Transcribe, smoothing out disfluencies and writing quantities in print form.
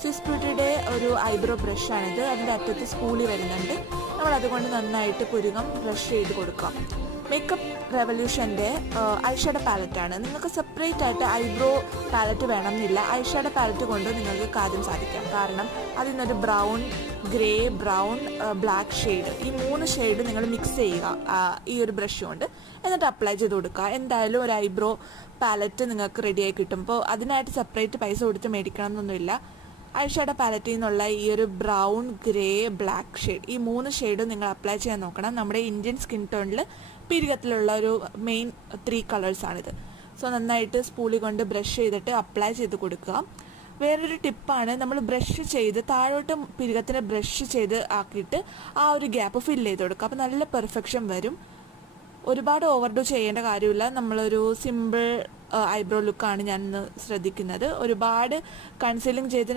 Swiss ബ്യൂട്ടിയുടെ ഒരു eyebrow ബ്രഷാണിത്. അതിൻ്റെ അറ്റത്ത് സ്പൂളി വരുന്നുണ്ട്. നമ്മൾ അതുകൊണ്ട് നന്നായിട്ട് പുരുകം ബ്രഷ് ചെയ്ത് കൊടുക്കാം. മേക്കപ്പ് റെവല്യൂഷൻ്റെ ഐഷാഡോ പാലറ്റാണ്. നിങ്ങൾക്ക് സെപ്പറേറ്റ് ആയിട്ട് ഐബ്രോ പാലറ്റ് വേണമെന്നില്ല. ഐഷാഡോ പാലറ്റ് കൊണ്ട് നിങ്ങൾക്ക് കാര്യം സാധിക്കാം. കാരണം അതിൽ നിന്നൊരു brown, grey, brown, black shade, ഈ 3 ഷെയ്ഡ് നിങ്ങൾ മിക്സ് ചെയ്യുക ഈ ഒരു ബ്രഷ് കൊണ്ട്. എന്നിട്ട് അപ്ലൈ ചെയ്ത് കൊടുക്കുക. എന്തായാലും ഒരു ഐബ്രോ പാലറ്റ് നിങ്ങൾക്ക് റെഡിയായി കിട്ടും. അപ്പോൾ അതിനായിട്ട് സെപ്പറേറ്റ് പൈസ കൊടുത്ത് മേടിക്കണം എന്നൊന്നുമില്ല. ഐഷാഡോ പാലറ്റിൽ നിന്നുള്ള ഈ ഒരു ബ്രൗൺ, ഗ്രേ, ബ്ലാക്ക് ഷെയ്ഡ്, ഈ 3 ഷെയ്ഡും നിങ്ങൾ അപ്ലൈ ചെയ്യാൻ നോക്കണം. നമ്മുടെ ഇന്ത്യൻ സ്കിൻ ടോണിൽ പിരികത്തിലുള്ള ഒരു മെയിൻ 3 കളേഴ്സാണിത്. സോ നന്നായിട്ട് സ്പൂളി കൊണ്ട് ബ്രഷ് ചെയ്തിട്ട് അപ്ലൈ ചെയ്ത് കൊടുക്കുക. വേറൊരു ടിപ്പാണ്, നമ്മൾ ബ്രഷ് ചെയ്ത് താഴോട്ട് പിരികത്തിന് ബ്രഷ് ചെയ്ത് ആക്കിയിട്ട് ആ ഒരു ഗ്യാപ്പ് ഫില്ല് ചെയ്ത് കൊടുക്കുക. അപ്പോൾ നല്ല പെർഫെക്ഷൻ വരും. ഒരുപാട് ഓവർഡു ചെയ്യേണ്ട കാര്യമില്ല. നമ്മളൊരു സിമ്പിൾ ഐബ്രോ ലുക്കാണ് ഞാൻ ശ്രദ്ധിക്കുന്നത്. ഒരുപാട് കൺസീലിംഗ് ചെയ്ത്